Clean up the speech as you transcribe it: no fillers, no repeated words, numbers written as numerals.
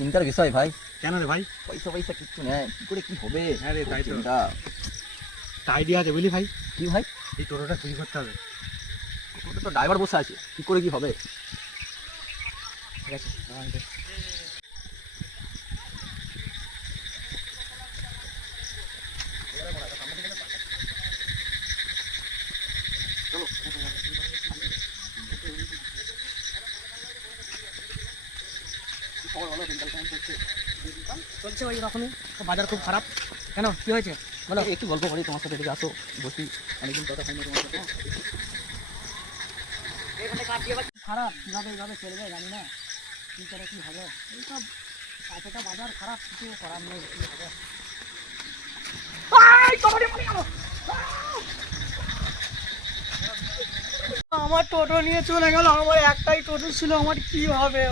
চিন্তার বিষয় ভাই। কেন রে ভাই? পয়সা পয়সা কিচ্ছু নেই, কি করে কি হবে? হ্যাঁ রে, তাই তো। চিন্তা। একটা আইডিয়া আছে বুঝলি ভাই, কি ভাই? এই টোটোটা চুরি করতে হবে। ওটা তো ড্রাইভার বসে আছে, কি করে কি হবে? ঠিক আছে, চলছে ওই রকমই, বাজার খুব খারাপ। কেন, কি হয়েছে বলো? একটু গল্প করি তোমার সাথে, এদিকে আসো, বসি। অনেকদিন কথা হয়নি তোমার সাথে। খারাপ, কীভাবে এইভাবে চলবে জানি না, কী করে কী হবে। এইসব কাছেটা বাজার খারাপ, কিছু করার নেই, কী হবে। আমার টোটো নিয়ে চলে গেল, আমার একটাই টোটো ছিল, আমার কি হবে?